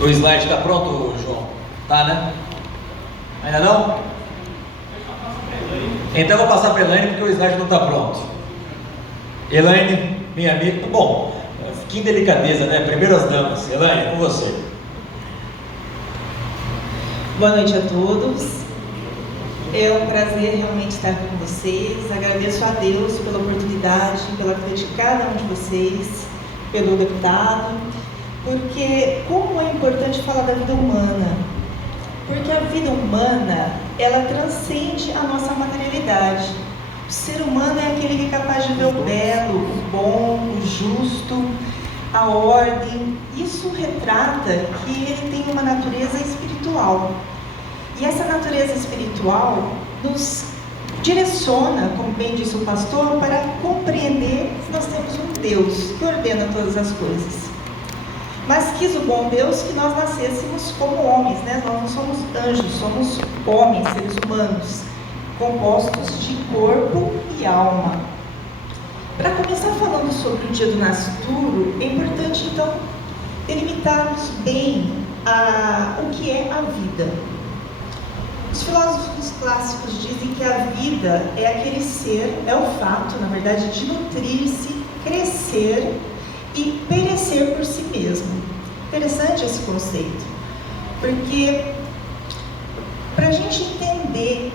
O slide está pronto, João? Tá, né? Ainda não? Então eu vou passar para a Elaine porque o slide não está pronto. Elaine, minha amiga. Bom, que delicadeza, né? Primeiro as damas. Elaine, com você. Boa noite a todos. É um prazer realmente estar com vocês. Agradeço a Deus pela oportunidade, pela vida de cada um de vocês, pelo deputado, porque como é importante falar da vida humana, porque a vida humana, ela transcende a nossa materialidade. O ser humano é aquele que é capaz de ver o belo, o bom, o justo, a ordem. Isso retrata que ele tem uma natureza espiritual. E essa natureza espiritual nos direciona, como bem disse o pastor, para compreender que nós temos um Deus que ordena todas as coisas. Mas quis o bom Deus que nós nascêssemos como homens, né? Nós não somos anjos, somos homens, seres humanos, compostos de corpo e alma. Para começar falando sobre o dia do nascituro, é importante então delimitarmos bem o que é a vida. Os filósofos clássicos dizem que a vida é aquele ser, é o fato, na verdade, de nutrir-se, crescer e perecer por si mesmo. Interessante esse conceito, porque para a gente entender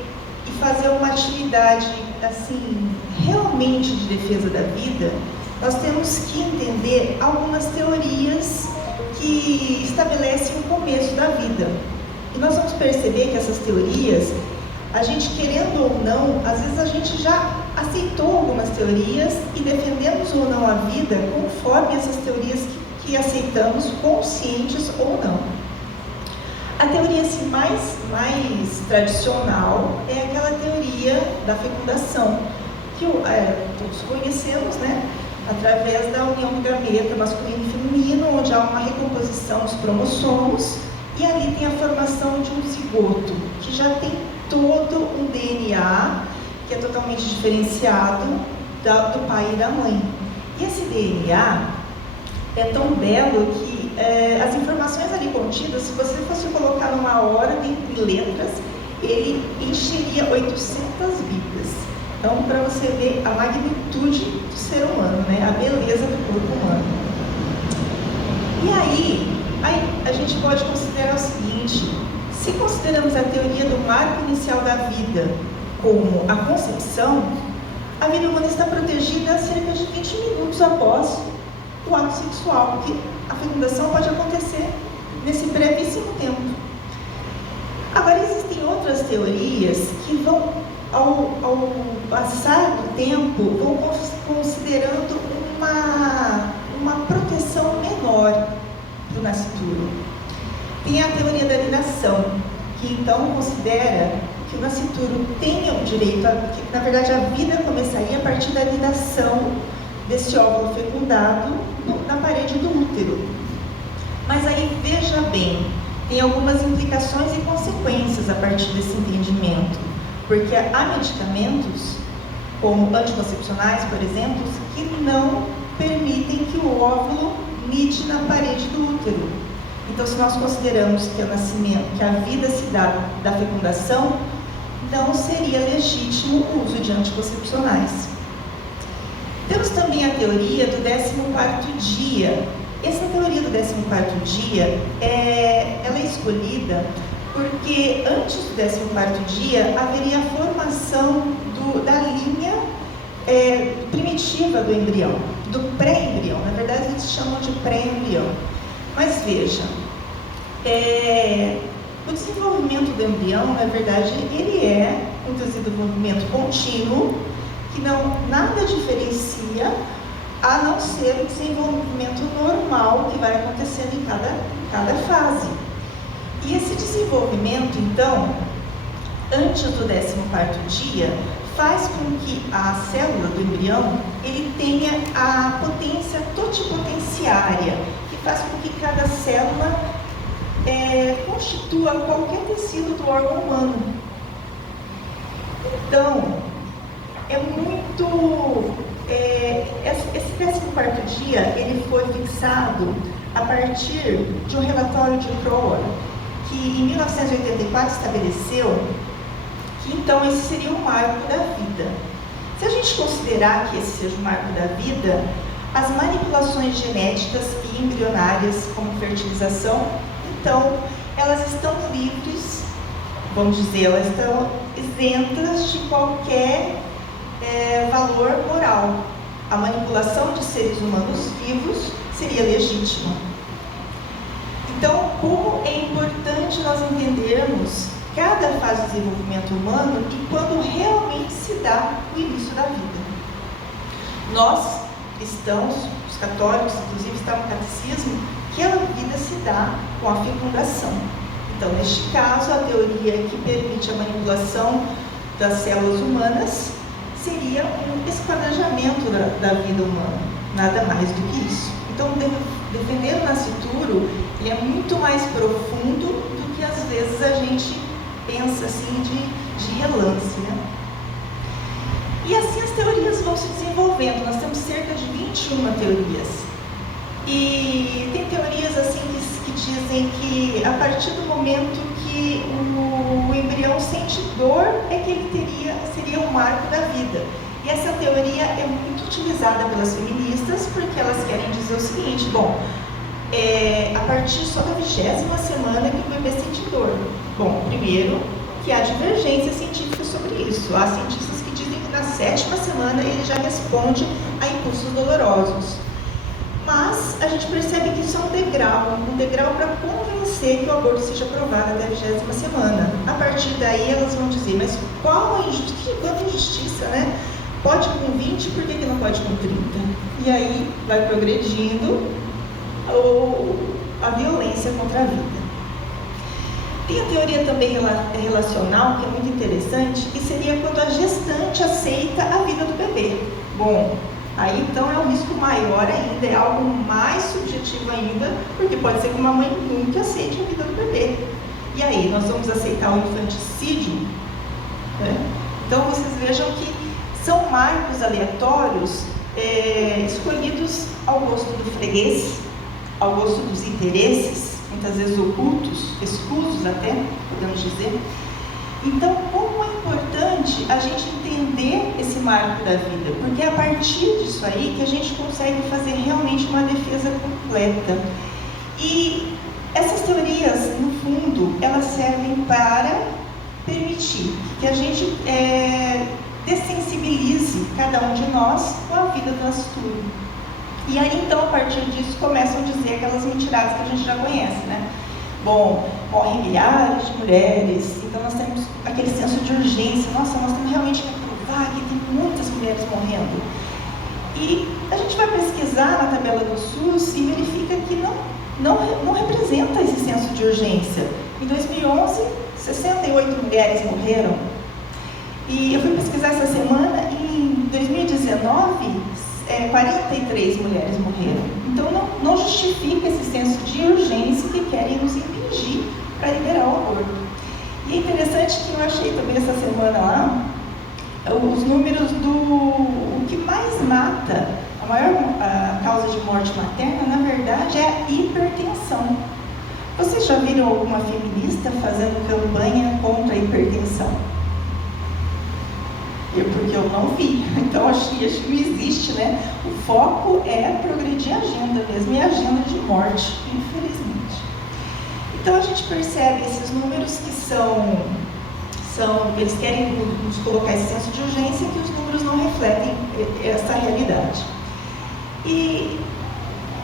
e fazer uma atividade assim, realmente de defesa da vida, nós temos que entender algumas teorias que estabelecem o começo da vida. E nós vamos perceber que essas teorias, a gente querendo ou não, às vezes a gente já aceitou algumas teorias e defendemos ou não a vida conforme essas teorias que aceitamos, conscientes ou não. A teoria assim, mais tradicional é aquela teoria da fecundação, que todos conhecemos, né? Através da união do gameta masculino e feminino, onde há uma recomposição dos cromossomos, e ali tem a formação de um zigoto, que já tem todo um DNA, que é totalmente diferenciado do pai e da mãe. E esse DNA é tão belo que as informações ali contidas, se você fosse colocar numa ordem de letras, ele encheria 800 bíblias. Então, para você ver a magnitude do ser humano, né? A beleza do corpo humano. E aí a gente pode considerar o seguinte: se consideramos a teoria do marco inicial da vida como a concepção, a vida humana está protegida cerca de 20 minutos após o ato sexual, porque a fecundação pode acontecer nesse brevíssimo tempo. Agora, existem outras teorias que vão, ao passar do tempo, vão considerando uma proteção menor do nascituro. Tem a teoria da nidação, que então considera que o nascituro tenha o direito que na verdade a vida começaria a partir da nidação desse óvulo fecundado na parede do útero. Mas aí veja bem, tem algumas implicações e consequências a partir desse entendimento, porque há medicamentos, como anticoncepcionais, por exemplo, que não permitem que o óvulo nide na parede do útero. Então, se nós consideramos que o nascimento, que a vida se dá da fecundação, não seria legítimo o uso de anticoncepcionais. Temos também a teoria do 14º dia. Essa teoria do 14º dia, ela é escolhida porque antes do 14º dia haveria a formação da linha primitiva do embrião, do pré-embrião. Na verdade, eles chamam de pré-embrião. Mas veja, o desenvolvimento do embrião, na verdade, ele é um desenvolvimento contínuo, que nada diferencia, a não ser o desenvolvimento normal que vai acontecendo em cada fase. E esse desenvolvimento, então, antes do 14º dia, faz com que a célula do embrião ele tenha a potência totipotenciária, que faz com que cada célula constitua qualquer tecido do órgão humano. Então, esse 14º dia ele foi fixado a partir de um relatório de Crowell, que em 1984 estabeleceu que então esse seria o marco da vida. Se a gente considerar que esse seja o marco da vida, as manipulações genéticas e embrionárias, como fertilização, então elas estão livres, vamos dizer, elas estão isentas de qualquer valor moral. A manipulação de seres humanos vivos seria legítima. Então, como é importante nós entendermos cada fase do desenvolvimento humano e quando realmente se dá o início da vida. Nós, cristãos, os católicos, inclusive, está no catecismo, que a vida se dá com a fecundação. Então, neste caso, a teoria que permite a manipulação das células humanas seria um esquadrinhamento da vida humana, nada mais do que isso. Então, defender o nascituro ele é muito mais profundo do que às vezes a gente pensa assim de relance, né? E assim as teorias vão se desenvolvendo. Nós temos cerca de 21 teorias. E tem teorias assim que dizem que a partir do momento que o embrião sente dor é que ele seria o marco da vida. E essa teoria é muito utilizada pelas feministas porque elas querem dizer o seguinte, bom, a partir só da 20ª semana que o bebê sente dor. Bom, primeiro que há divergência científica sobre isso. Há cientistas que dizem que na 7ª semana ele já responde a impulsos dolorosos. Mas a gente percebe que isso é um degrau para convencer que o aborto seja aprovado até a 20ª semana. A partir daí elas vão dizer, mas qual a injustiça? Quanta injustiça, né? Pode com 20, por que não pode com 30? E aí vai progredindo a violência contra a vida. Tem a teoria também relacional, que é muito interessante, que seria quando a gestante aceita a vida do bebê. Bom, aí então é um risco maior ainda, é algo mais subjetivo ainda, porque pode ser que uma mãe nunca aceite a vida do bebê. E aí, nós vamos aceitar o infanticídio? Né? Então, vocês vejam que são marcos aleatórios escolhidos ao gosto do freguês, ao gosto dos interesses, muitas vezes ocultos, escusos até, podemos dizer. Então, como é importante a gente entender esse marco da vida, porque é a partir disso aí que a gente consegue fazer realmente uma defesa completa. E essas teorias, no fundo, elas servem para permitir que a gente dessensibilize cada um de nós com a vida do nascituro. E aí, então, a partir disso, começam a dizer aquelas mentiradas que a gente já conhece, né? Bom, morrem milhares de mulheres, então nós temos aquele senso de urgência. Nossa, nós temos realmente que provar que tem muitas mulheres morrendo. E a gente vai pesquisar na tabela do SUS e verifica que não representa esse senso de urgência. Em 2011, 68 mulheres morreram. E eu fui pesquisar essa semana e em 2019, 43 mulheres morreram. Então não justifica esse senso de urgência que querem nos impedir para liberar o aborto. E é interessante que eu achei também essa semana lá, os números o que mais mata, a maior causa de morte materna, na verdade, é a hipertensão. Vocês já viram alguma feminista fazendo campanha contra a hipertensão? Porque eu não vi, então acho que não existe, né? O foco é progredir a agenda mesmo, e a agenda de morte, infelizmente. Então a gente percebe esses números que eles querem nos colocar esse senso de urgência, que os números não refletem essa realidade. E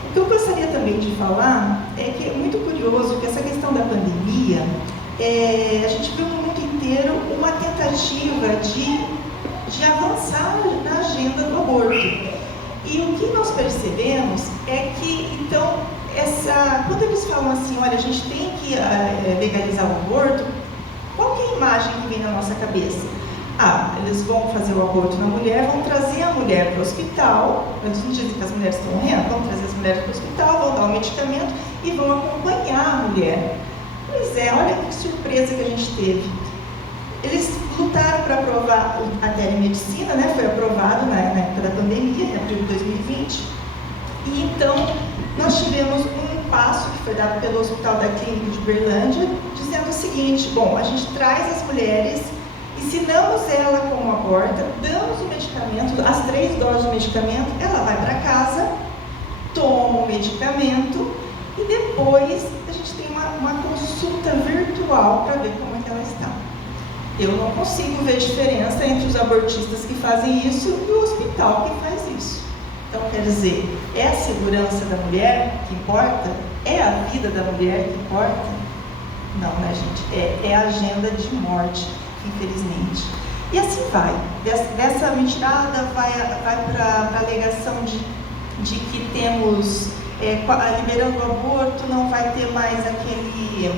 o que eu gostaria também de falar é que é muito curioso que essa questão da pandemia, a gente viu no mundo inteiro uma tentativa de avançar na agenda do aborto. E o que nós percebemos é que, então, quando eles falam assim, olha, a gente tem que legalizar o aborto, qual que é a imagem que vem na nossa cabeça? Eles vão fazer o aborto na mulher, vão trazer a mulher para o hospital, eles não dizem que as mulheres estão morrendo, vão trazer as mulheres para o hospital, vão dar o medicamento e vão acompanhar a mulher. Pois é, olha que surpresa que a gente teve. Eles lutaram para aprovar a telemedicina, né? Foi aprovado na época da pandemia, em abril de 2020. E então, nós tivemos um passo que foi dado pelo Hospital da Clínica de Uberlândia, dizendo o seguinte: bom, a gente traz as mulheres, ensinamos ela como aborta, damos o medicamento, as 3 doses do medicamento, ela vai para casa, toma o medicamento e depois a gente tem uma consulta virtual para ver como é que ela está. Eu não consigo ver diferença entre os abortistas que fazem isso e o hospital que faz isso. Então, quer dizer, é a segurança da mulher que importa? É a vida da mulher que importa? Não, né, gente? É a agenda de morte, infelizmente. E assim vai. Dessa mentirada vai para a alegação de que temos, liberando o aborto, não vai ter mais aquele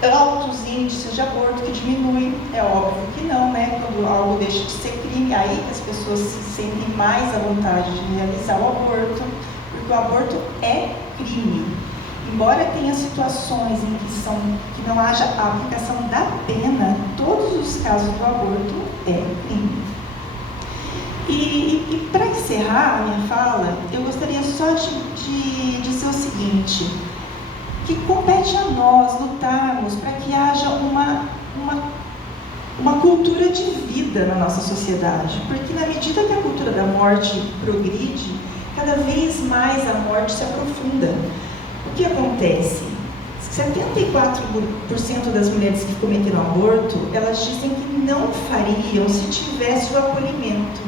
altos índices de aborto que diminuem. É óbvio que não, né? Quando algo deixa de ser crime, aí que as pessoas se sentem mais à vontade de realizar o aborto, porque o aborto é crime. Embora tenha situações em que não haja a aplicação da pena, todos os casos do aborto é crime. E para encerrar a minha fala, eu gostaria só de dizer o seguinte: que compete a nós lutarmos para que haja uma cultura de vida na nossa sociedade, porque na medida que a cultura da morte progride, cada vez mais a morte se aprofunda. O que acontece? 74% das mulheres que cometeram aborto, elas dizem que não fariam se tivesse o acolhimento,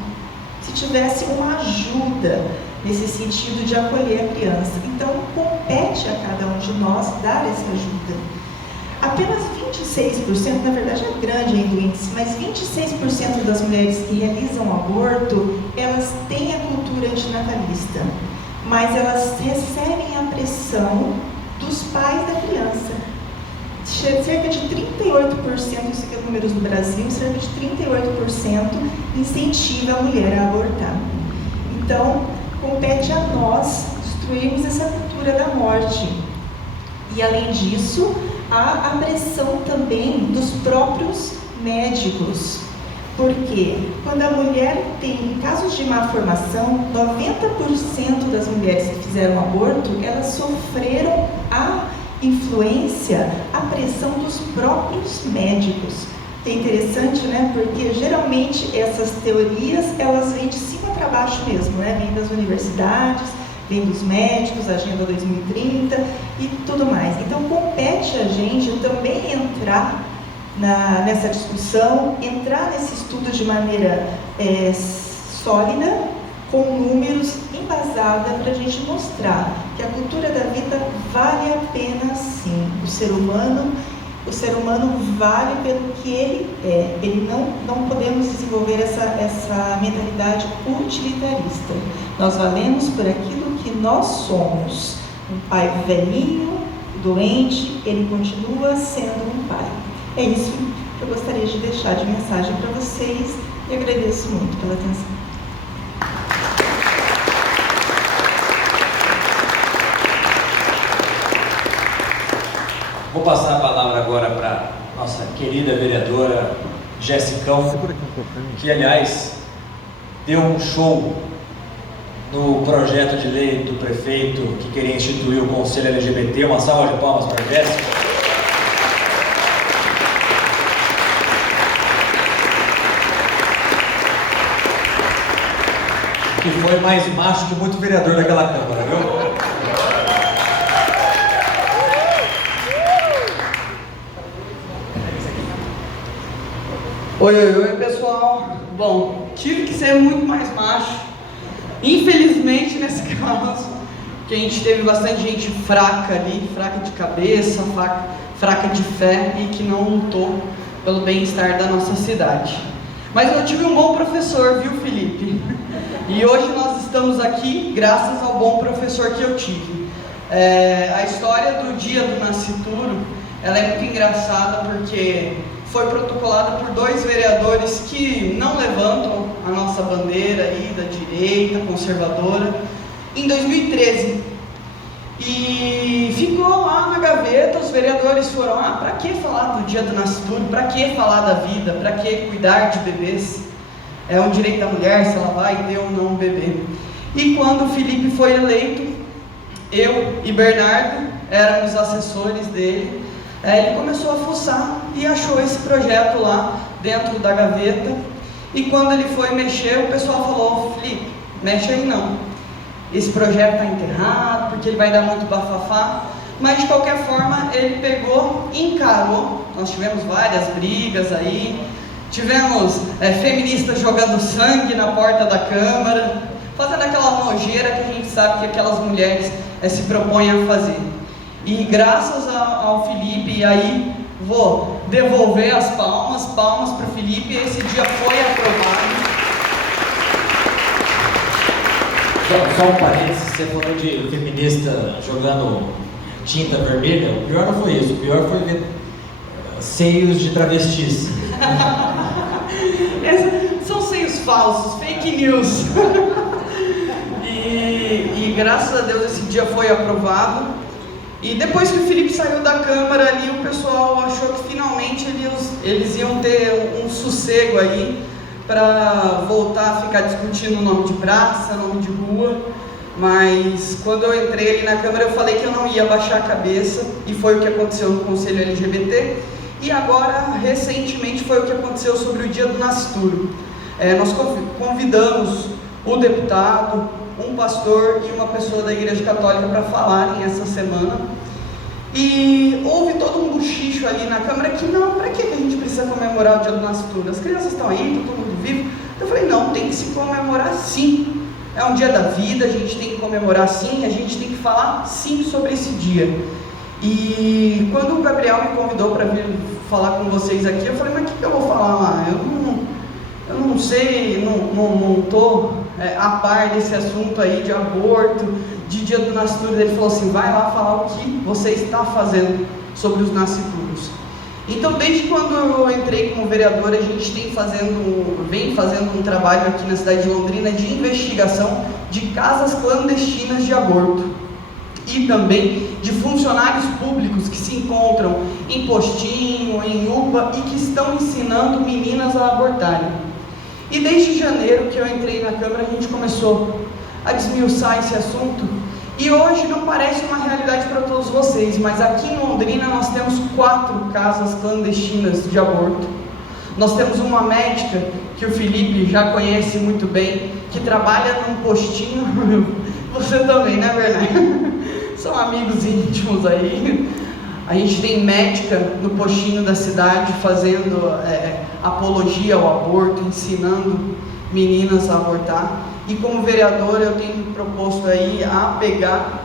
se tivesse uma ajuda nesse sentido de acolher a criança. Então, compete a cada um de nós dar essa ajuda. Apenas 26%, na verdade é grande ainda o índice, mas 26% das mulheres que realizam aborto, elas têm a cultura antinatalista, mas elas recebem a pressão dos pais da criança. Cerca de 38%, isso aqui é números no Brasil, cerca de 38% incentiva a mulher a abortar. Então, compete a nós destruirmos essa cultura da morte. E além disso, há a pressão também dos próprios médicos. Porque quando a mulher tem, em casos de má formação, 90% das mulheres que fizeram aborto, elas sofreram a influência, a pressão dos próprios médicos. É interessante, né? Porque geralmente essas teorias, elas vêm de cima para baixo mesmo, né? Vêm das universidades, vêm dos médicos, Agenda 2030 e tudo mais. Então, compete a gente também entrar nessa discussão, entrar nesse estudo de maneira sólida, com números, embasada, para a gente mostrar que a cultura da vida vale a pena sim. O ser humano vale pelo que ele é. Ele não podemos desenvolver essa mentalidade utilitarista. Nós valemos por aquilo que nós somos. Um pai velhinho, doente, ele continua sendo um pai. É isso que eu gostaria de deixar de mensagem para vocês e agradeço muito pela atenção. Vou passar a palavra agora para nossa querida vereadora Jessicão, que, aliás, deu um show no projeto de lei do prefeito que queria instituir o Conselho LGBT. Uma salva de palmas para a Jéssica. Que foi mais macho que muito vereador daquela Câmara, viu? Oi, pessoal. Bom, tive que ser muito mais macho. Infelizmente, nesse caso, que a gente teve bastante gente fraca ali, fraca de cabeça, fraca de fé e que não lutou pelo bem-estar da nossa cidade. Mas eu tive um bom professor, viu, Felipe? E hoje nós estamos aqui graças ao bom professor que eu tive. A história do dia do nascituro, ela é muito engraçada porque foi protocolada por 2 vereadores que não levantam a nossa bandeira aí da direita conservadora em 2013. E ficou lá na gaveta, os vereadores foram, para que falar do dia do nascituro, para que falar da vida, para que cuidar de bebês? É um direito da mulher se ela vai ter ou não um bebê. E quando o Felipe foi eleito, eu e Bernardo éramos assessores dele. Ele começou a fuçar e achou esse projeto lá dentro da gaveta. E quando ele foi mexer, o pessoal falou: Felipe, mexe aí não, esse projeto está enterrado, porque ele vai dar muito bafafá. Mas de qualquer forma, ele pegou e encarou. Nós tivemos várias brigas aí, tivemos feministas jogando sangue na porta da Câmara, fazendo aquela nojeira que a gente sabe que aquelas mulheres se propõem a fazer. E graças ao Felipe, e aí vou devolver as palmas para o Felipe, esse dia foi aprovado. Só um parênteses, você falou de feminista jogando tinta vermelha. O pior não foi isso, o pior foi ver seios de travestis. São seios falsos, fake news. E graças a Deus esse dia foi aprovado. E depois que o Felipe saiu da Câmara ali, o pessoal achou que finalmente eles iam ter um sossego aí para voltar a ficar discutindo o nome de praça, nome de rua. Mas quando eu entrei ali na Câmara, eu falei que eu não ia baixar a cabeça, e foi o que aconteceu no Conselho LGBT. E agora, recentemente, foi o que aconteceu sobre o dia do nascituro. Nós convidamos o deputado, um pastor e uma pessoa da Igreja Católica para falarem essa semana. E houve todo um buchicho ali na Câmara que não, para que a gente precisa comemorar o dia do nascituro? As crianças estão aí, está todo mundo vivo. Eu falei, não, tem que se comemorar sim. É um dia da vida, a gente tem que comemorar sim, a gente tem que falar sim sobre esse dia. E quando o Gabriel me convidou para vir falar com vocês aqui, eu falei, mas o que eu vou falar lá? Eu não sei, não estou a par desse assunto aí de aborto, de dia do nascituro. Ele falou assim, vai lá falar o que você está fazendo sobre os nascituros. Então, desde quando eu entrei como vereador, a gente vem fazendo um trabalho aqui na cidade de Londrina de investigação de casas clandestinas de aborto e também de funcionários públicos que se encontram em postinho, em UPA e que estão ensinando meninas a abortarem. E desde janeiro que eu entrei na Câmara, a gente começou a desmiuçar esse assunto. E hoje não parece uma realidade para todos vocês, mas aqui em Londrina nós temos 4 casas clandestinas de aborto. Nós temos uma médica, que o Felipe já conhece muito bem, que trabalha num postinho. Você também, né, Bernardo? São amigos íntimos aí. A gente tem médica no postinho da cidade fazendo apologia ao aborto, ensinando meninas a abortar. E como vereador eu tenho me proposto aí a pegar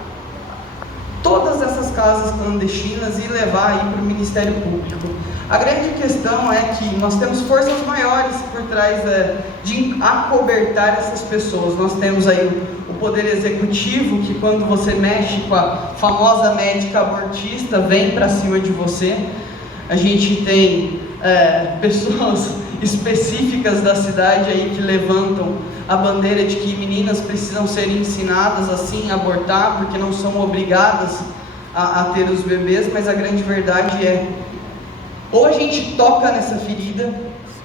todas essas casas clandestinas e levar aí para o Ministério Público. A grande questão é que nós temos forças maiores por trás de acobertar essas pessoas. Nós temos aí o Poder Executivo, que quando você mexe com a famosa médica abortista, vem para cima de você. A gente tem pessoas específicas da cidade aí que levantam a bandeira de que meninas precisam ser ensinadas assim a abortar, porque não são obrigadas a ter os bebês, mas a grande verdade é, ou a gente toca nessa ferida,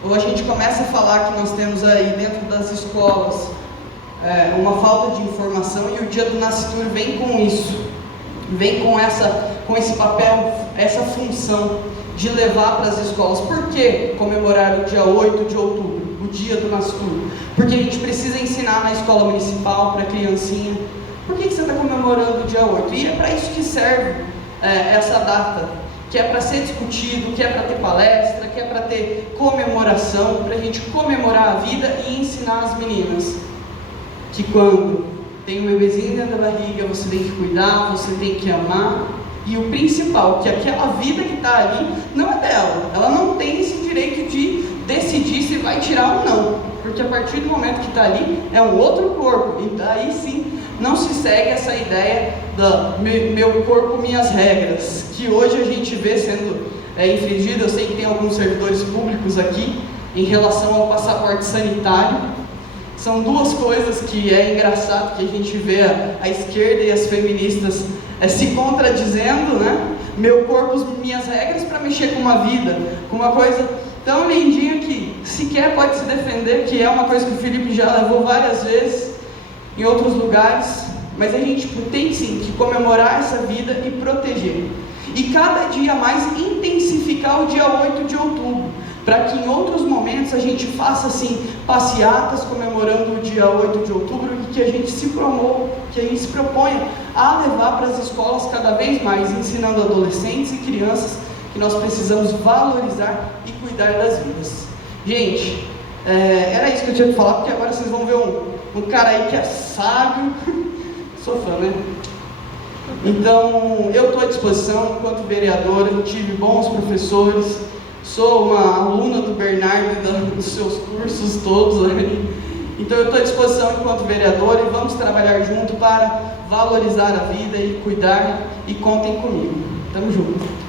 ou a gente começa a falar que nós temos aí dentro das escolas uma falta de informação, e o dia do nascituro vem com isso, vem com esse papel, essa função de levar para as escolas. Por que comemorar o dia 8 de outubro, o dia do nascituro? Porque a gente precisa ensinar na escola municipal para a criancinha. Por que você está comemorando o dia 8? E é para isso que serve essa data, que é para ser discutido, que é para ter palestra, que é para ter comemoração, para a gente comemorar a vida e ensinar as meninas que quando tem um bebezinho dentro da barriga, você tem que cuidar, você tem que amar. E o principal, que aquela vida que está ali não é dela, ela não tem esse direito de decidir se vai tirar ou não, porque a partir do momento que está ali, é um outro corpo, e daí sim, não se segue essa ideia da meu corpo, minhas regras, que hoje a gente vê sendo infringida. Eu sei que tem alguns servidores públicos aqui, em relação ao passaporte sanitário. São duas coisas que é engraçado, que a gente vê a esquerda e as feministas se contradizendo, né? Meu corpo, minhas regras, para mexer com uma vida, com uma coisa tão lindinha que sequer pode se defender, que é uma coisa que o Felipe já levou várias vezes em outros lugares. mas a gente tem sim que comemorar essa vida e proteger. E cada dia mais intensificar o dia 8 de outubro, para que em outros momentos a gente faça assim passeatas comemorando o dia 8 de outubro e que a gente se proponha a levar para as escolas cada vez mais, ensinando adolescentes e crianças que nós precisamos valorizar e cuidar das vidas. Gente, era isso que eu tinha que falar, porque agora vocês vão ver um cara aí que é sábio. Sou fã, né? Então, eu estou à disposição enquanto vereadora, tive bons professores, sou uma aluna do Bernardo, dos seus cursos todos, né? Então eu estou à disposição enquanto vereadora e vamos trabalhar junto para valorizar a vida e cuidar, e contem comigo. Tamo junto.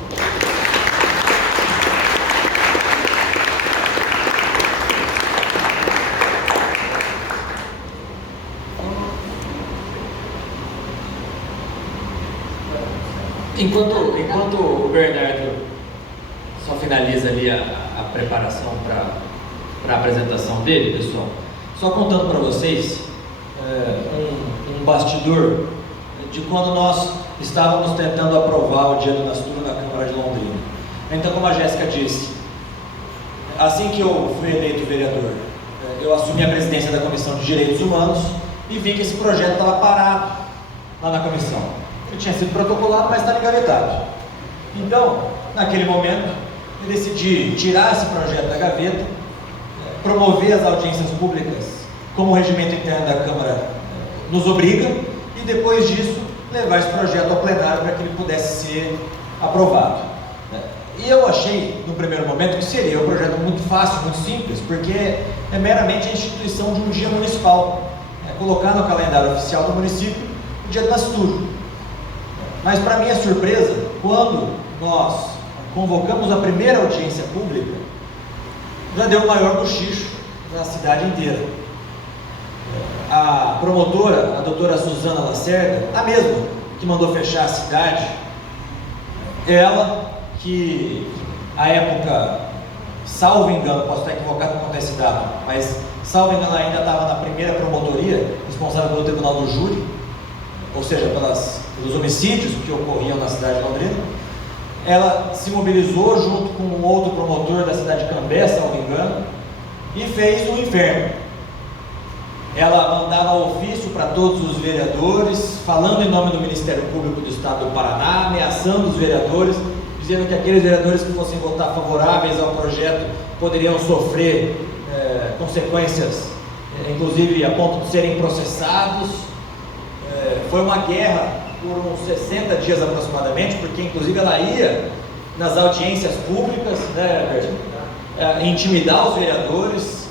Enquanto o Bernardo só finaliza ali a preparação para a apresentação dele, pessoal, só contando para vocês um bastidor de quando nós estávamos tentando aprovar o Dia do Nascituro na Câmara de Londrina. Então, como a Jéssica disse, assim que eu fui eleito vereador, eu assumi a presidência da Comissão de Direitos Humanos e vi que esse projeto estava parado lá na comissão. Ele tinha sido protocolado, mas estava engavetado. Então, naquele momento, eu decidi tirar esse projeto da gaveta, promover as audiências públicas como o regimento interno da Câmara nos obriga, e depois disso, levar esse projeto ao plenário para que ele pudesse ser aprovado. E eu achei, no primeiro momento, que seria um projeto muito fácil, muito simples, porque é meramente a instituição de um dia municipal, colocar no calendário oficial do município o Dia do Nascituro. Mas, para minha surpresa, quando nós convocamos a primeira audiência pública, já deu o maior cochicho na cidade inteira. A promotora, a doutora Suzana Lacerda, a mesma que mandou fechar a cidade, ela que, à época, salvo engano, posso estar equivocado quanto a esse dado, mas salvo engano, ela ainda estava na primeira promotoria, responsável pelo Tribunal do Júri, ou seja, pelos homicídios que ocorriam na cidade de Londrina. Ela se mobilizou junto com um outro promotor da cidade de Cambé, salvo engano, e fez um inferno. Ela mandava ofício para todos os vereadores, falando em nome do Ministério Público do Estado do Paraná, ameaçando os vereadores, dizendo que aqueles vereadores que fossem votar favoráveis ao projeto poderiam sofrer consequências, inclusive a ponto de serem processados. Foi uma guerra por uns 60 dias aproximadamente, porque inclusive ela ia nas audiências públicas, né, intimidar os vereadores,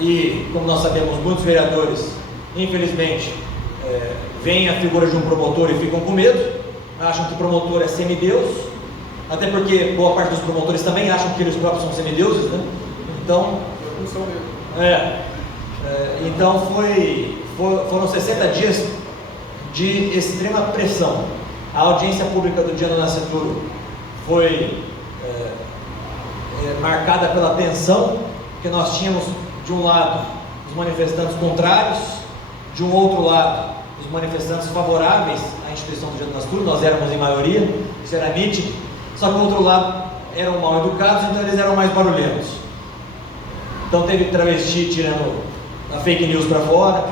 e como nós sabemos, muitos vereadores, infelizmente, veem a figura de um promotor e ficam com medo, acham que o promotor é semideus, até porque boa parte dos promotores também acham que eles próprios são semideuses, né? Então, então foram 60 dias de extrema pressão. A audiência pública do Dia do Nascituro foi marcada pela tensão, que nós tínhamos, de um lado, os manifestantes contrários, de um outro lado, os manifestantes favoráveis à instituição do Dia do Nascituro. Nós éramos em maioria, isso era nítido, só que do outro lado eram mal educados, então eles eram mais barulhentos. Então teve travesti tirando a fake news para fora,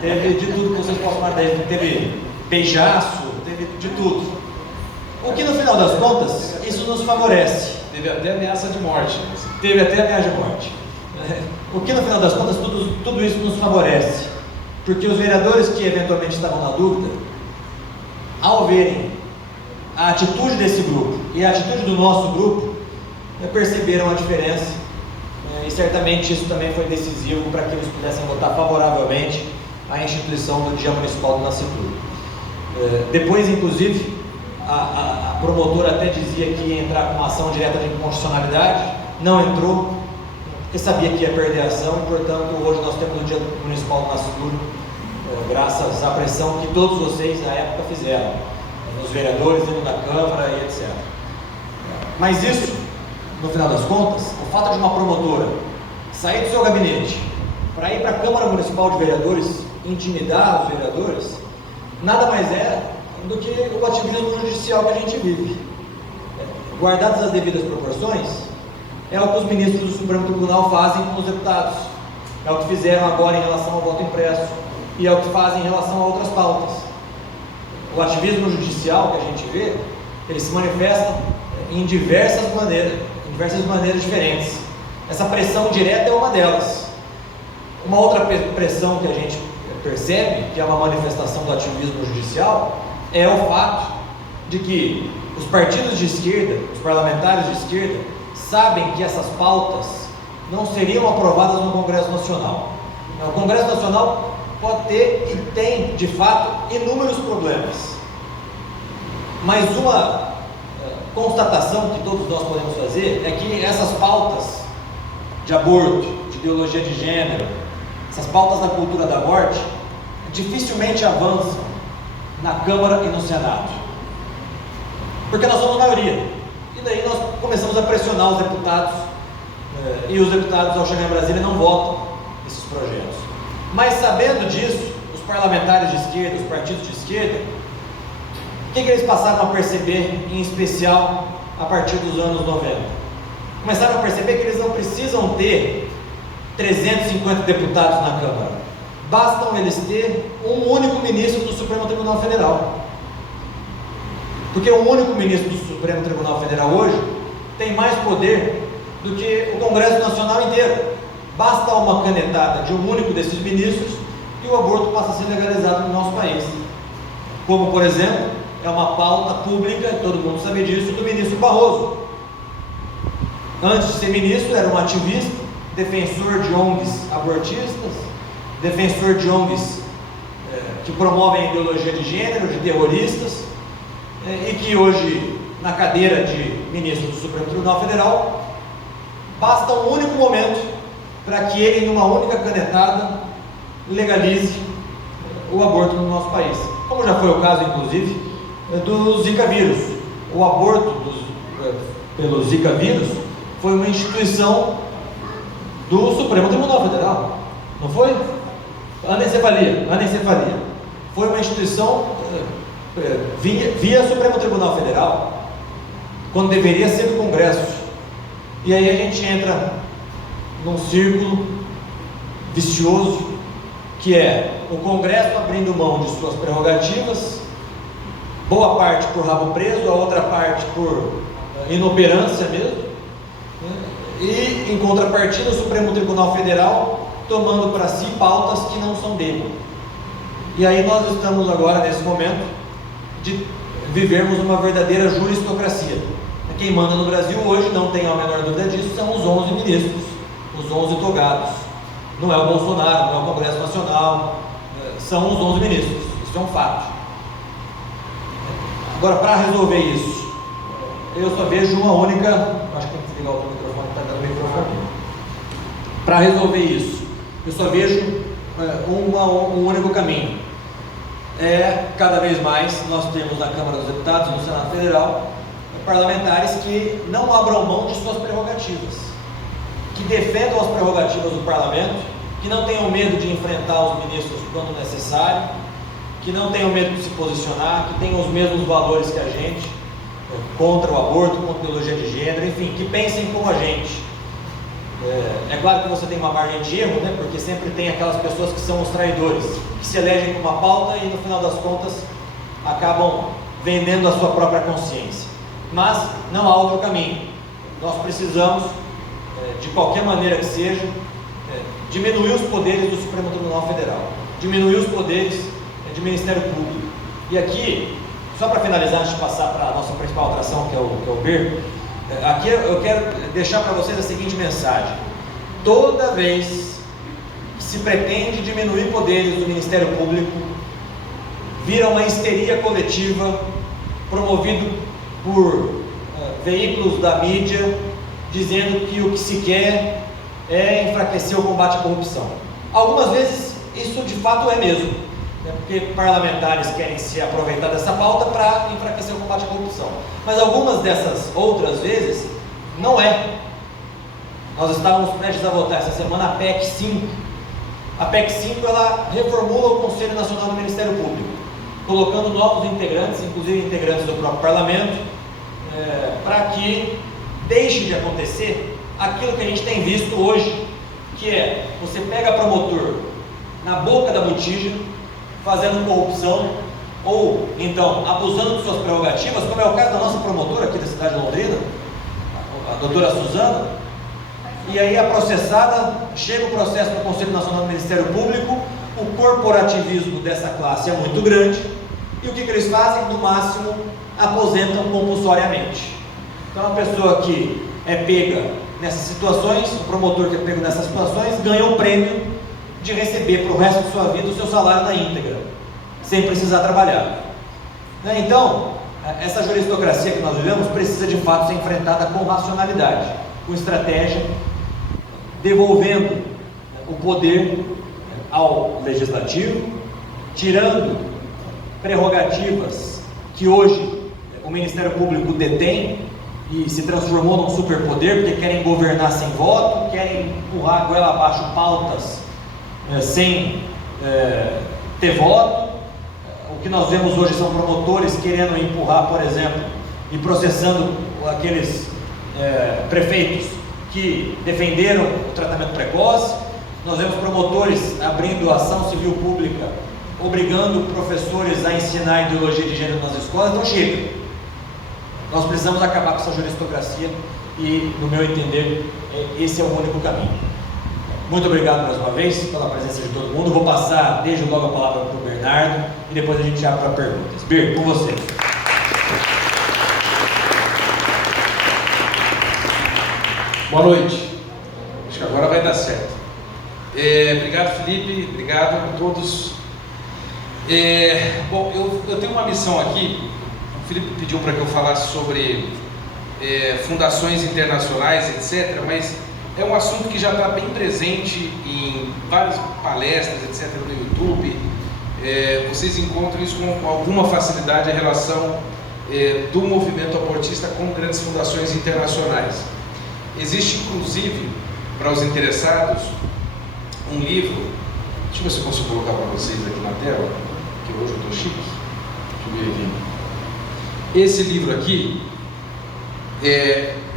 teve de tudo que vocês possam imaginar, teve beijaço, teve de tudo. O que no final das contas, isso nos favorece. Teve até ameaça de morte. Teve até ameaça de morte. O que no final das contas, tudo isso nos favorece, porque os vereadores que eventualmente estavam na dúvida, ao verem a atitude desse grupo e a atitude do nosso grupo, perceberam a diferença, e certamente isso também foi decisivo para que eles pudessem votar favoravelmente à instituição do Dia Municipal do Nascituro. Depois, inclusive, a promotora até dizia que ia entrar com uma ação direta de inconstitucionalidade, não entrou, porque sabia que ia perder a ação, e portanto hoje nós temos o Dia Municipal do Nascituro, graças à pressão que todos vocês à época fizeram, os vereadores indo na Câmara e etc. Mas isso, no final das contas, o fato de uma promotora sair do seu gabinete para ir para a Câmara Municipal de Vereadores intimidar os vereadores, nada mais é do que o ativismo judicial que a gente vive. Guardadas as devidas proporções, é o que os ministros do Supremo Tribunal fazem com os deputados, é o que fizeram agora em relação ao voto impresso, e é o que fazem em relação a outras pautas. O ativismo judicial que a gente vê, ele se manifesta em diversas maneiras diferentes. Essa pressão direta é uma delas. Uma outra pressão que a gente percebe, que é uma manifestação do ativismo judicial, é o fato de que os partidos de esquerda, os parlamentares de esquerda, sabem que essas pautas não seriam aprovadas no Congresso Nacional. O Congresso Nacional pode ter e tem, de fato, inúmeros problemas. Mas uma constatação que todos nós podemos fazer é que essas pautas de aborto, de ideologia de gênero, essas pautas da cultura da morte, dificilmente avançam na Câmara e no Senado. Porque nós somos maioria. E daí nós começamos a pressionar os deputados, e os deputados, ao chegar em Brasília, não votam esses projetos. Mas sabendo disso, os parlamentares de esquerda, os partidos de esquerda, o que eles passaram a perceber, em especial a partir dos anos 90? Começaram a perceber que eles não precisam ter 350 deputados na Câmara. Bastam eles ter um único ministro do Supremo Tribunal Federal. Porque um único ministro do Supremo Tribunal Federal hoje tem mais poder do que o Congresso Nacional inteiro. Basta uma canetada de um único desses ministros e o aborto passa a ser legalizado no nosso país. Como, por exemplo, é uma pauta pública, todo mundo sabe disso, do ministro Barroso. Antes de ser ministro, era um ativista, defensor de ONGs abortistas, defensor de ONGs que promovem a ideologia de gênero, de terroristas, e que hoje, na cadeira de ministro do Supremo Tribunal Federal, basta um único momento para que ele, numa única canetada, legalize o aborto no nosso país. Como já foi o caso, inclusive, do Zika vírus. O aborto pelo Zika vírus foi uma instituição do Supremo Tribunal Federal, não foi? Anencefalia. Foi uma instituição via Supremo Tribunal Federal, quando deveria ser do Congresso. E aí a gente entra num círculo vicioso, que é o Congresso abrindo mão de suas prerrogativas, boa parte por rabo preso, a outra parte por inoperância mesmo, e em contrapartida o Supremo Tribunal Federal tomando para si pautas que não são dele. E aí nós estamos agora nesse momento de vivermos uma verdadeira juristocracia. Quem manda no Brasil hoje, não tenho a menor dúvida disso, são os 11 ministros, os 11 togados. Não é o Bolsonaro, não é o Congresso Nacional, são os 11 ministros, isso é um fato. Agora, para resolver isso, eu só vejo uma única, acho que tem que desligar o microfone, está dando o microfone. Para resolver isso, eu só vejo um único caminho. Cada vez mais nós temos na Câmara dos Deputados e no Senado Federal parlamentares que não abram mão de suas prerrogativas, que defendam as prerrogativas do parlamento, que não tenham medo de enfrentar os ministros quando necessário, que não tenham medo de se posicionar, que tenham os mesmos valores que a gente, contra o aborto, contra a ideologia de gênero, enfim, que pensem como a gente. É claro que você tem uma margem de erro, né? Porque sempre tem aquelas pessoas que são os traidores, que se elegem com uma pauta e no final das contas acabam vendendo a sua própria consciência. Mas não há outro caminho. Nós precisamos, de qualquer maneira que seja, diminuir os poderes do Supremo Tribunal Federal, diminuir os poderes do Ministério Público. E aqui, só para finalizar, antes de passar para a nossa principal atração, que é o BIR, aqui eu quero deixar para vocês a seguinte mensagem: toda vez que se pretende diminuir poderes do Ministério Público, vira uma histeria coletiva promovido por veículos da mídia, dizendo que o que se quer é enfraquecer o combate à corrupção. Algumas vezes isso de fato é mesmo, porque parlamentares querem se aproveitar dessa pauta para enfraquecer o combate à corrupção. Mas algumas dessas outras vezes não é. Nós estávamos prestes a votar essa semana a PEC 5, A PEC 5 ela reformula o Conselho Nacional do Ministério Público, colocando novos integrantes, inclusive integrantes do próprio Parlamento, para que deixe de acontecer aquilo que a gente tem visto hoje, que é você pega promotor na boca da botija, fazendo corrupção, ou então abusando de suas prerrogativas, como é o caso da nossa promotora aqui da cidade de Londrina, a doutora Suzana. E aí a processada, chega o processo no Conselho Nacional do Ministério Público, o corporativismo dessa classe é muito grande, e o que eles fazem? No máximo, aposentam compulsoriamente. Então a pessoa que é pega nessas situações, o promotor que é pego nessas situações, ganha o prêmio de receber para o resto de sua vida o seu salário na íntegra, sem precisar trabalhar. Então, essa juristocracia que nós vivemos precisa de fato ser enfrentada com racionalidade, com estratégia, devolvendo o poder ao legislativo, tirando prerrogativas que hoje o Ministério Público detém e se transformou num superpoder, porque querem governar sem voto, querem empurrar goela abaixo pautas sem ter voto. O que nós vemos hoje são promotores querendo empurrar, por exemplo, e processando aqueles prefeitos que defenderam o tratamento precoce. Nós vemos promotores abrindo ação civil pública, obrigando professores a ensinar ideologia de gênero nas escolas. Então chega, nós precisamos acabar com essa juristocracia e, no meu entender, esse é o único caminho. Muito obrigado mais uma vez pela presença de todo mundo. Vou passar desde logo a palavra para o Bernardo e depois a gente abre para perguntas. Bir, com você. Boa noite. Acho que agora vai dar certo. Obrigado, Felipe. Obrigado a todos. Bom, eu tenho uma missão aqui. O Felipe pediu para que eu falasse sobre fundações internacionais, etc. Mas é um assunto que já está bem presente em várias palestras, etc. no YouTube. Vocês encontram isso com alguma facilidade, a relação do movimento abortista com grandes fundações internacionais. Existe, inclusive, para os interessados, um livro. Deixa eu ver se eu consigo colocar para vocês aqui na tela, que hoje eu estou chique. Deixa eu ver aqui. Esse livro aqui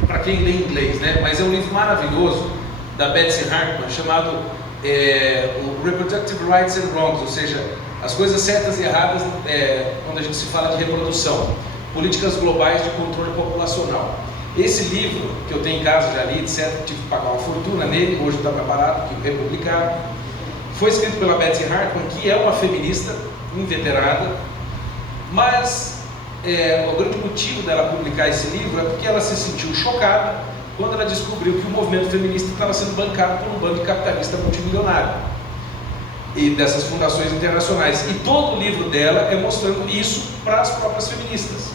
para quem lê inglês, né? Mas é um livro maravilhoso da Betsy Hartman, chamado o Reproductive Rights and Wrongs, ou seja, as coisas certas e erradas quando a gente se fala de reprodução, políticas globais de controle populacional. Esse livro, que eu tenho em casa, já li, etc., tive que pagar uma fortuna nele, hoje está preparado, que republicado, foi escrito pela Betsy Hartman, que é uma feminista inveterada, mas o grande motivo dela publicar esse livro é porque ela se sentiu chocada quando ela descobriu que o movimento feminista estava sendo bancado por um bando de capitalista multimilionário e dessas fundações internacionais. E todo o livro dela é mostrando isso para as próprias feministas,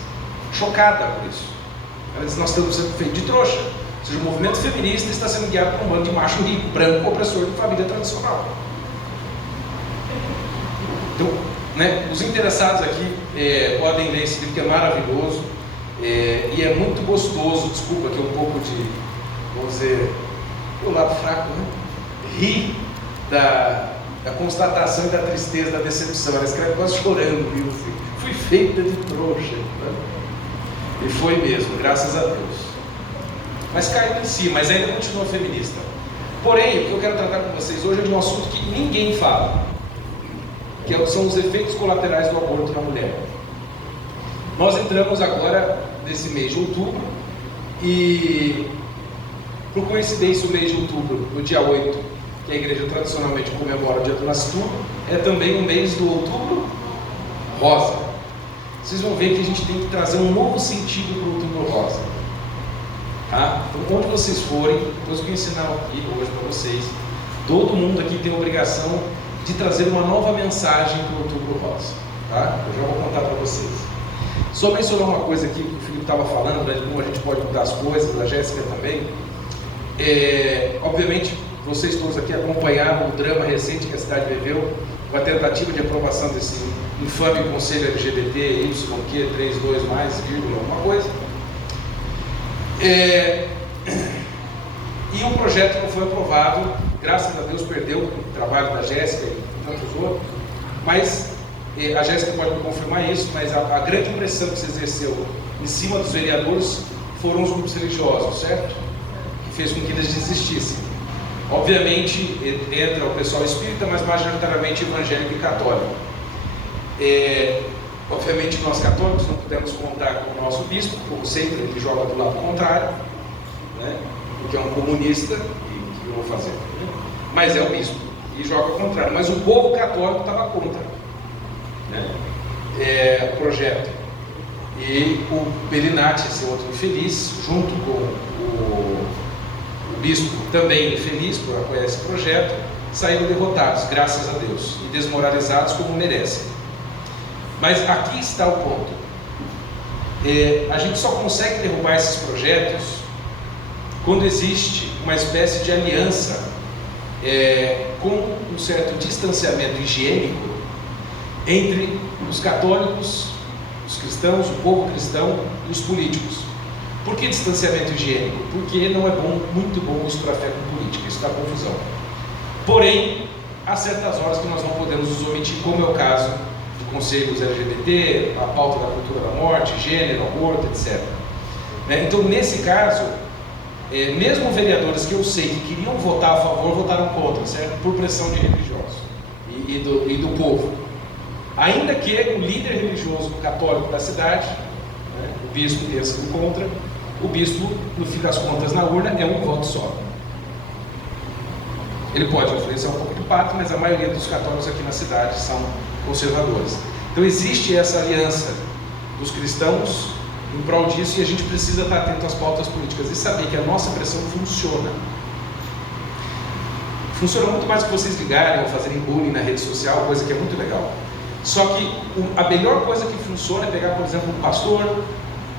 chocada por isso. Ela diz: nós estamos sendo feitos de trouxa, ou seja, o movimento feminista está sendo guiado por um bando de macho rico, branco, opressor de família tradicional. Então, né, os interessados aqui podem ler esse livro, que é maravilhoso, e é muito gostoso, desculpa que é um pouco de, vamos dizer, o lado fraco, né? Rir da constatação e da tristeza, da decepção. Ela escreve quase chorando o livro, assim: fui feita de trouxa, né? E foi mesmo, graças a Deus. Mas caiu em si, mas ainda continua feminista. Porém, o que eu quero tratar com vocês hoje é de um assunto que ninguém fala, que são os efeitos colaterais do aborto na mulher. Nós entramos agora nesse mês de outubro, e por coincidência o mês de outubro, no dia 8, que a igreja tradicionalmente comemora o dia do nascituro, é também o mês do outubro rosa. Vocês vão ver que a gente tem que trazer um novo sentido para o outubro rosa, tá? Então, onde vocês forem, depois que eu ensinar aqui hoje para vocês, todo mundo aqui tem a obrigação de trazer uma nova mensagem para o outubro rosa, tá? Eu já vou contar para vocês. Só mencionar uma coisa aqui que o Felipe estava falando, né, de como a gente pode mudar as coisas, a Jéssica também. Obviamente, vocês todos aqui acompanharam o drama recente que a cidade viveu, com a tentativa de aprovação desse infame conselho LGBT, YQ, 32+, vírgula, alguma coisa. E o projeto não foi aprovado graças a Deus perdeu o trabalho da Jéssica e tantos outros, mas a Jéssica pode me confirmar isso, mas a grande pressão que se exerceu em cima dos vereadores foram os grupos religiosos, certo? Que fez com que eles desistissem. Obviamente entra o pessoal espírita, mas majoritariamente evangélico e católico. Obviamente nós católicos não pudemos contar com o nosso bispo, como sempre ele joga do lado contrário, né? Porque é um comunista, e o que eu vou fazer? Mas é o bispo, e joga ao contrário. Mas o povo católico estava contra, né? O projeto. E o Bellinati, esse outro infeliz, junto com o bispo também infeliz por apoiar esse projeto, saíram derrotados, graças a Deus, e desmoralizados como merecem. Mas aqui está o ponto. A gente só consegue derrubar esses projetos quando existe uma espécie de aliança com um certo distanciamento higiênico entre os católicos, os cristãos, o povo cristão e os políticos. Por que distanciamento higiênico? Porque não é muito bom misturar fé com política, isso dá confusão. Porém, há certas horas que nós não podemos nos omitir, como é o caso de conselhos LGBT, a pauta da cultura da morte, gênero, aborto, etc. Então, nesse caso, mesmo vereadores que eu sei que queriam votar a favor, votaram contra, certo? Por pressão de religiosos e do povo. Ainda que o líder religioso católico da cidade, o bispo tenha sido contra, o bispo, no fim das contas, na urna, é um voto só. Ele pode influenciar um pouco do padre, mas a maioria dos católicos aqui na cidade são conservadores. Então existe essa aliança dos cristãos em prol disso, e a gente precisa estar atento às pautas políticas e saber que a nossa pressão funciona. Funciona muito mais do que vocês ligarem ou fazerem bullying na rede social, coisa que é muito legal. Só que a melhor coisa que funciona é pegar, por exemplo, um pastor,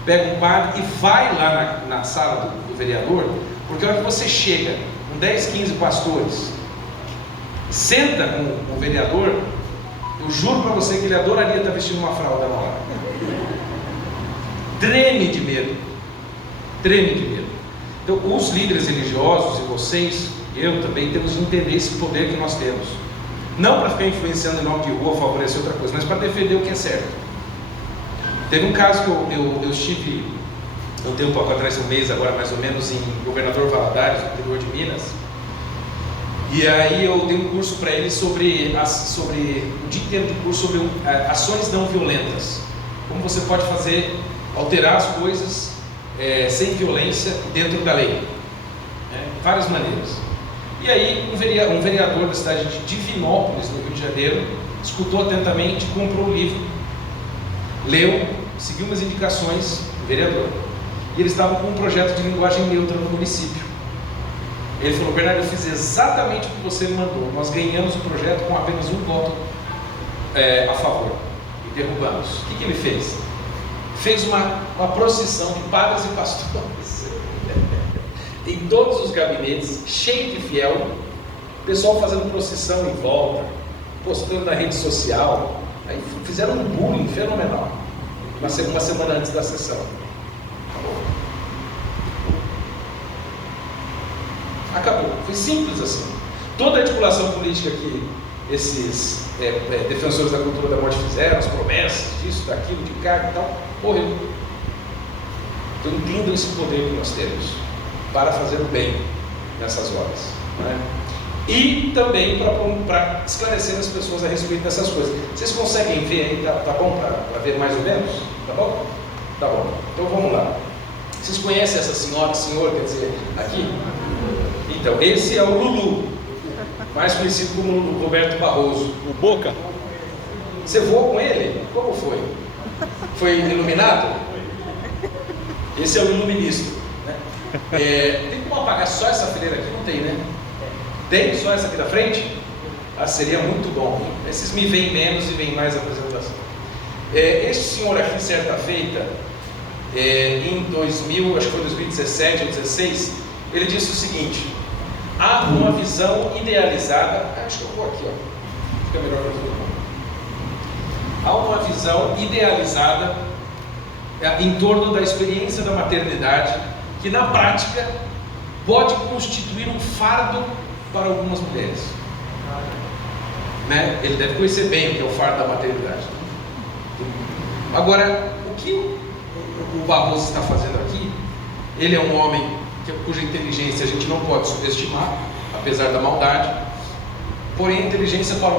pega um padre e vai lá na sala do vereador, porque a hora que você chega com 10, 15 pastores, senta com o vereador, eu juro para você que ele adoraria estar vestindo uma fralda na hora. Treme de medo. Treme de medo. Então, os líderes religiosos e vocês, eu também, temos de entender esse poder que nós temos. Não para ficar influenciando em nome de rua, favorecer outra coisa, mas para defender o que é certo. Teve um caso que eu estive, um tempo atrás, um mês agora mais ou menos, em Governador Valadares, no interior de Minas. E aí eu dei um curso para eles sobre o dia inteiro de curso sobre ações não violentas. Como você pode alterar as coisas sem violência dentro da lei. Várias maneiras. E aí um vereador da cidade de Divinópolis, no Rio de Janeiro, escutou atentamente, comprou o livro, leu, seguiu umas indicações do vereador. E eles estavam com um projeto de linguagem neutra no município. Ele falou: Bernardo, eu fiz exatamente o que você me mandou. Nós ganhamos o projeto com apenas um voto a favor. E derrubamos. O que ele fez? Fez uma procissão de padres e pastores em todos os gabinetes, cheio de fiel, o pessoal fazendo procissão em volta, postando na rede social. Aí fizeram um bullying fenomenal, uma semana antes da sessão. Acabou. Foi simples assim. Toda a articulação política que esses defensores da cultura da morte fizeram, as promessas disso, daquilo, de cargo e tal, morreu. Então entendam esse poder que nós temos para fazer o bem nessas horas, né? E também para esclarecer as pessoas a respeito dessas coisas. Vocês conseguem ver aí, tá bom para ver mais ou menos? Tá bom? Tá bom. Então vamos lá. Vocês conhecem essa senhor, quer dizer, aqui? Então, esse é o Lulu, mais conhecido como Roberto Barroso. O Boca. Você voou com ele? Como foi? Foi iluminado? Esse é o iluministro, né? Tem como apagar só essa fileira aqui? Não tem, né? Tem só essa aqui da frente? Seria muito bom, hein? Esses me veem menos e veem mais a apresentação. Este senhor aqui, certa feita, em 2000, acho que foi 2017 ou 2016, ele disse o seguinte: há uma visão idealizada, acho que eu vou aqui, ó, fica melhor para todo mundo. Há uma visão idealizada em torno da experiência da maternidade, que na prática pode constituir um fardo para algumas mulheres. Né? Ele deve conhecer bem o que é o fardo da maternidade. Agora, o que o Barroso está fazendo aqui, ele é um homem cuja inteligência a gente não pode subestimar, apesar da maldade, porém a inteligência para